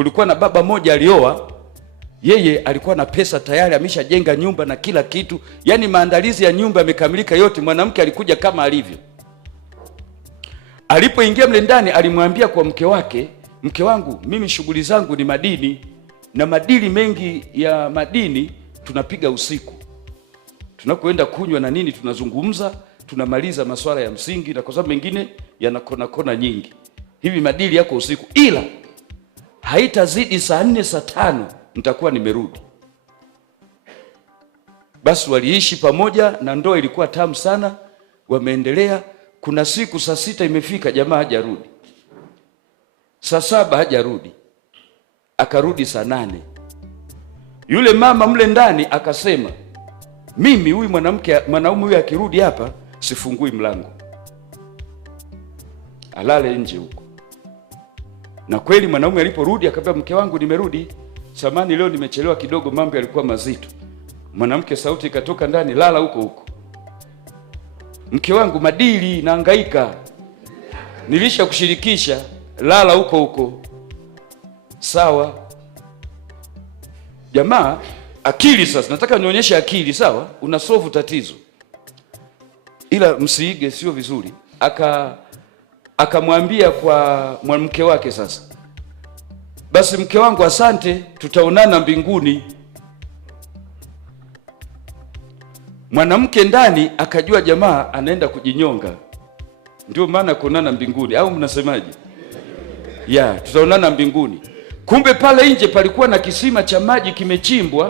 kulikuwa na baba moja alioa, yeye alikuwa na pesa tayari, ameshajenga nyumba na kila kitu, yani maandalizi ya nyumba yamekamilika yote. Mwanamke alikuja kama alivyo. Alipoingia mle ndani, alimwambia kwa mke wake, mke wangu, mimi shughuli zangu ni madini, na madili mengi ya madini tunapiga usiku, tunakoenda kunywa na nini, tunazungumza, tunamaliza masuala ya msingi, na kwa sababu mengine yana kona nyingi, hivi madili yako usiku, ila haitazidi saa 4 saa 5 nitakuwa nimerudi. Basi waliishi pamoja na ndoa ilikuwa tamu sana, wameendelea. Kuna siku saa 6 imefika, jamaa hajarudi, saa 7 hajarudi, akarudi saa 8. Yule mama mle ndani akasema, mimi huyu mwanaume huyu akirudi hapa sifungui mlango, alale nje huko. Na kweli mwanaume aliporudi akamwambia, mke wangu nimerudi, samani leo nimechelewa kidogo, mambo yalikuwa mazito. Mwanamke sauti ikatoka ndani, lala huko huko. Mke wangu, madili nahangaika, nilisha kushirikisha, lala huko huko. Sawa. Jamaa akili sasa, nataka nionyeshe akili, sawa, unasolve tatizo, ila msiige, sio vizuri. Akamwambia kwa mwanamke wake, sasa basi mke wangu, asante, tutaonana mbinguni. Mwanamke ndani akajua jamaa anaenda kujinyonga, ndio maana kuonana mbinguni, au mnasemaje? Ya, tutaonana mbinguni. Kumbe pale nje palikuwa na kisima cha maji kimechimbwa.